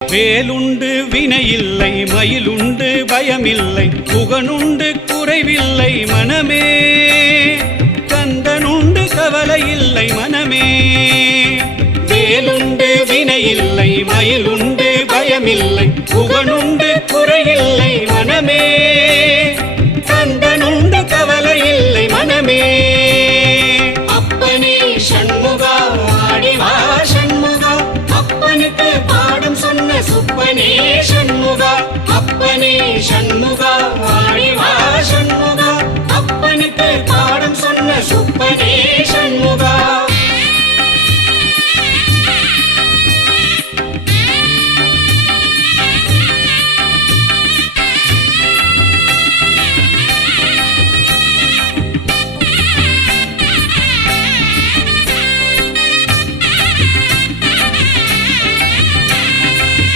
வேலுண்டு வினையில்லை, மயிலுண்டு பயமில்லை, புகனுண்டு குறைவில்லை மனமே. கந்தனுண்டு கவலை இல்லை மனமே. வேலுண்டு வினையில்லை, மயிலுண்டு பயமில்லை, புகனுண்டு குறையில்லை மனமே. கந்தனுண்டு கவலை இல்லை மனமே. அப்பனே சண்முகா ஆடிவா சண்முகா, அப்பனுக்கு பாடம் சொன்ன சுப்பனே சண்முகா. அப்பனே சண்முகா ஆடிவா சண்முகா, அப்பனுக்கு பாடம் சொன்ன சுப்பனே சண்முகா.